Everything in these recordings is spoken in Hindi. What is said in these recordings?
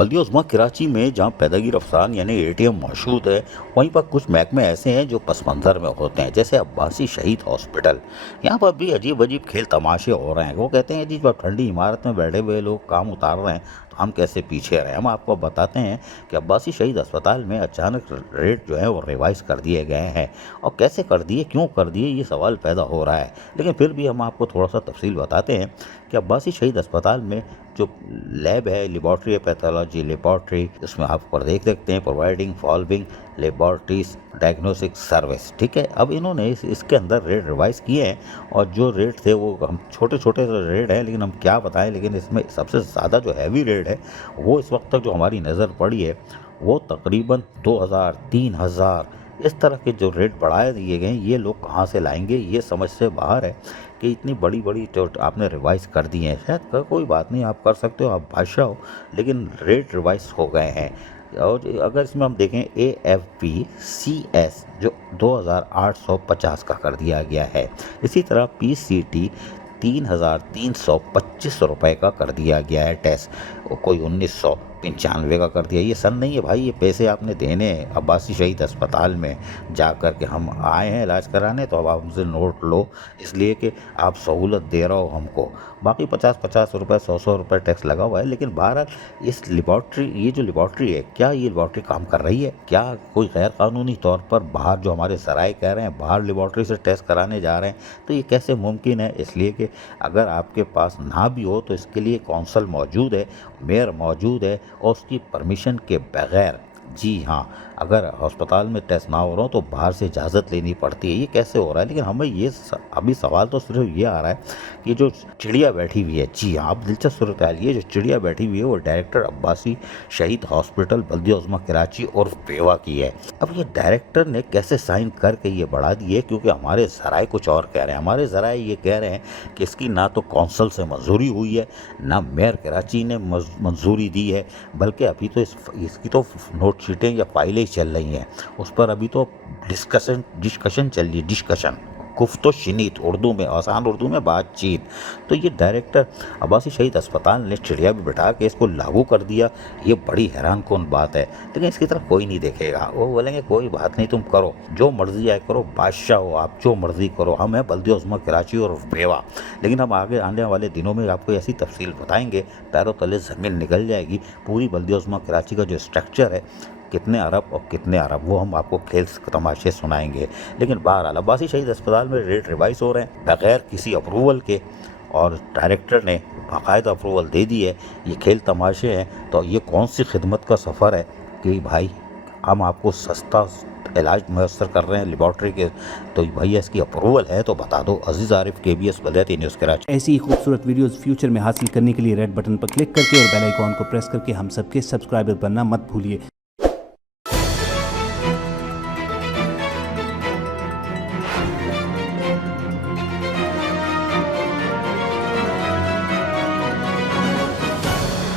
बल्दियोज़मा कराची में जहाँ पैदागिर अफसान यानी एटीएम मौजूद है, वहीं पर कुछ महकमे ऐसे हैं जो पस मंज़र में होते हैं, जैसे अब्बासी शहीद हॉस्पिटल। यहाँ पर भी अजीब अजीब खेल तमाशे हो रहे हैं। वो कहते हैं जी जब ठंडी इमारत में बैठे हुए लोग काम उतार रहे हैं तो हम कैसे पीछे रहें। हम आपको बताते हैं कि अब्बासी शहीद अस्पताल में अचानक रेट जो है वो रिवाइज़ कर दिए गए हैं, और कैसे कर दिए, क्यों कर दिए, ये सवाल पैदा हो रहा है। लेकिन फिर भी हम आपको थोड़ा सा तफसील बताते हैं कि अब्बासी शहीद अस्पताल में जो लैब है, लेबॉर्ट्री है, पैथोलॉजी लेबॉर्ट्री, इसमें आप पर देख सकते हैं providing following laboratories diagnostic service. ठीक है, अब इन्होंने इसके अंदर रेट रिवाइज़ किए हैं, और जो रेट थे वो हम छोटे छोटे रेट हैं, लेकिन हम क्या बताएं। लेकिन इसमें सबसे ज़्यादा जो हैवी रेट है वो इस वक्त तक जो हमारी नज़र पड़ी है वो तकरीबन 2000 3000 इस तरह के जो रेट बढ़ाए दिए गए हैं। ये लोग कहाँ से लाएंगे, ये समझ से बाहर है कि इतनी बड़ी बड़ी जो आपने रिवाइज़ कर दी हैं। शायद कोई बात नहीं, आप कर सकते हो, आप बादशाह हो, लेकिन रेट रिवाइज़ हो गए हैं। और अगर इसमें हम देखें AFPCS जो 2850 का कर दिया गया है। इसी तरह PCT 3325 रुपये का कर दिया गया है टेस्ट, कोई 1995 का कर दिया। ये सन नहीं है भाई, ये पैसे आपने देने हैं अब्बासी शहीद अस्पताल में जा कर के। हम आए हैं इलाज कराने, तो अब आप हमसे नोट लो, इसलिए कि आप सहूलत दे रहे हो हमको। बाकी 50-50 रुपये 100-100 रुपये टैक्स लगा हुआ है। लेकिन बहरहाल इस लेबॉर्ट्री, ये जो लेबॉर्ट्री है, क्या ये लेबॉर्ट्री काम कर रही है? क्या कोई गैर कानूनी तौर पर बाहर जो हमारे ज़राए कह रहे हैं बाहर लेबॉर्ट्री से टेस्ट कराने जा रहे हैं? तो ये कैसे मुमकिन है? इसलिए कि अगर आपके पास ना भी हो तो इसके लिए कौंसल मौजूद है, मेयर मौजूद है, और उसकी परमिशन के बगैर, जी हाँ, अगर अस्पताल में टेस्ट ना हो रहा हो तो बाहर से इजाज़त लेनी पड़ती है। ये कैसे हो रहा है? लेकिन हमें ये अभी सवाल तो सिर्फ ये आ रहा है कि जो चिड़िया बैठी हुई है, जी हाँ, अब दिलचस्प सूरत हाल, ये जो चिड़िया बैठी हुई है वो डायरेक्टर अब्बासी शहीद हॉस्पिटल बल्दियोज़मा कराची और पेवा की है। अब ये डायरेक्टर ने कैसे साइन करके ये बढ़ा दी है? क्योंकि हमारे ज़राए कुछ और कह रहे हैं। हमारे ज़राए ये कह रहे हैं कि इसकी ना तो कौंसल से मंजूरी हुई है, ना मेयर कराची ने मंजूरी दी है, बल्कि अभी तो इसकी तो नोट शीटें या फाइलें चल रही हैं, उस पर अभी तो डिस्कशन चल रही है, डिस्कशन गुफ्तो शिनीत उर्दू में, आसान उर्दू में बातचीत। तो ये डायरेक्टर अब्बासी शहीद अस्पताल ने चिड़िया भी बिठा के इसको लागू कर दिया। ये बड़ी हैरान कौन बात है। लेकिन इसकी तरफ कोई नहीं देखेगा, वो बोलेंगे कोई बात नहीं, तुम करो जो मर्जी आए करो, बादशाह हो आप, जो मर्जी करो, हम हैं बल्दियोज़मा कराची और पेवा। लेकिन हम आगे आने वाले दिनों में आपको ऐसी तफसील बताएंगे, पैरों तले ज़मीन निकल जाएगी। पूरी बल्दियोज़मा कराची का जो स्ट्रक्चर है, कितने अरब और कितने अरब, वो हम आपको खेल तमाशे सुनाएंगे। लेकिन बहरहाल अब्बासी शहीद अस्पताल में रेट रिवाइज़ हो रहे हैं बग़ैर किसी अप्रूवल के, और डायरेक्टर ने बाकायदा अप्रूवल दे दी है। ये खेल तमाशे हैं, तो ये कौन सी खिदमत का सफ़र है कि भाई हम आपको सस्ता इलाज मैसर कर रहे हैं लेबॉर्ट्री के, तो भैया इसकी अप्रूवल है तो बता दो। अजीज़ आरिफ, KBS बल्दियाती न्यूज़ कराची। ऐसी ही खूबसूरत वीडियोस फ्यूचर में हासिल करने के लिए रेड बटन पर क्लिक करके और बेल आइकॉन को प्रेस करके हम सबके सब्सक्राइबर बनना मत भूलिए।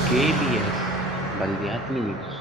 KBS बल्दियाती न्यूज़।